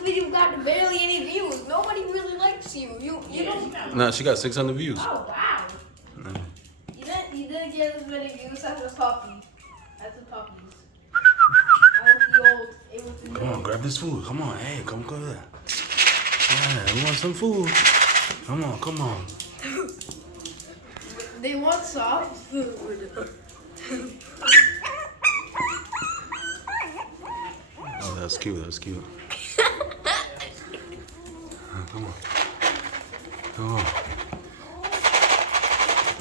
You've got barely any views. Nobody really likes you. You don't. Nah, she got 600 views. Oh wow. Nah. You didn't get as many views as the puppy. As the puppies. I was the old. Come on, grab this food. Come on, hey, come go there. Yeah, we want some food. Come on. They want soft food. Oh, that's cute.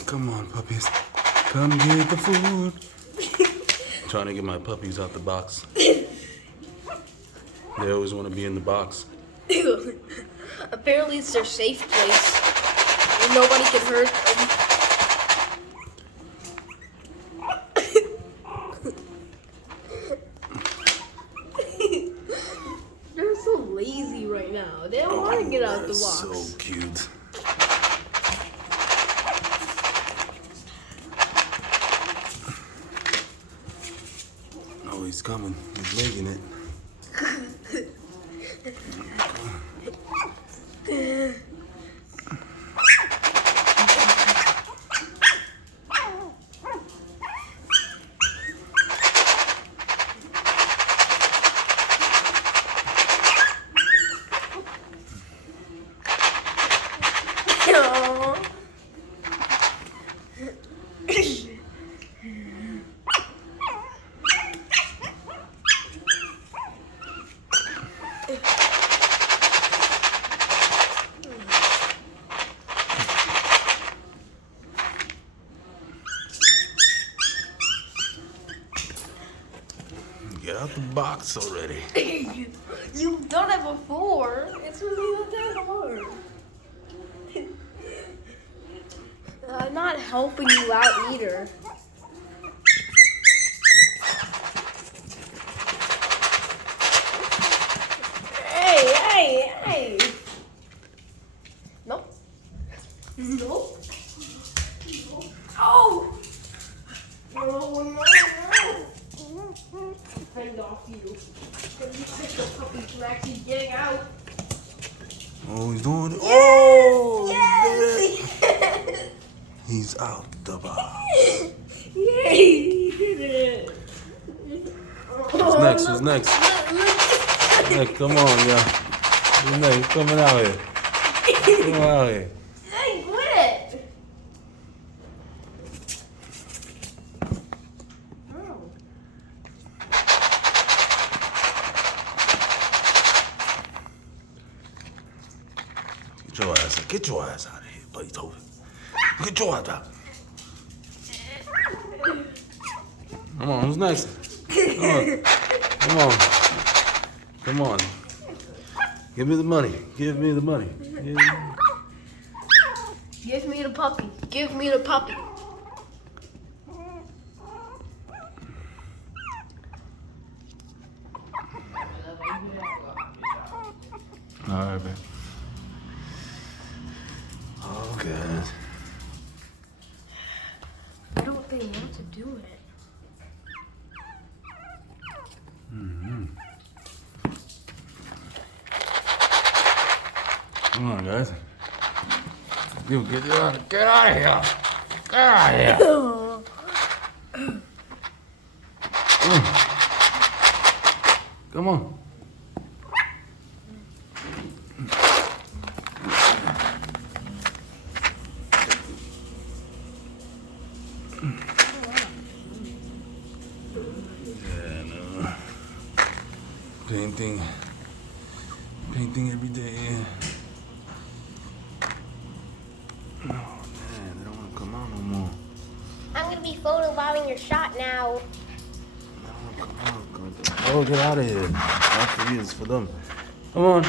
Come on, puppies. Come get the food. Trying to get my puppies out the box. They always want to be in the box. Apparently it's their safe place. Where nobody can hurt them. They're so lazy right now. They don't want to get out the box. So cute. Oh, he's coming. He's making it. Get out the box already. You've done it before. It's really not that hard. I'm not helping you out either. Hey. Nope. Oh! No. Fend off you. Because you picked the puppy from actually getting out. Oh, he's doing it. Yes! Yes! He's out the box. Yay! He did it. Who's next? Next, come on, y'all. Who's next? Coming out here. Come out here. Hey, quit! Get your ass out of here, Beethoven. Get your ass out. Come on, who's next? Come on. Give me the money. Give me the puppy. All right, man. Oh, God. I don't think they want to do it. Come on, guys. You get out of here. Get out of here. Come on. Yeah, no. Painting every day. Oh man, they don't want to come out no more. I'm gonna be photobombing your shot now. They don't want to come out. Oh, get out of here. Not for you, it's for them. Come on.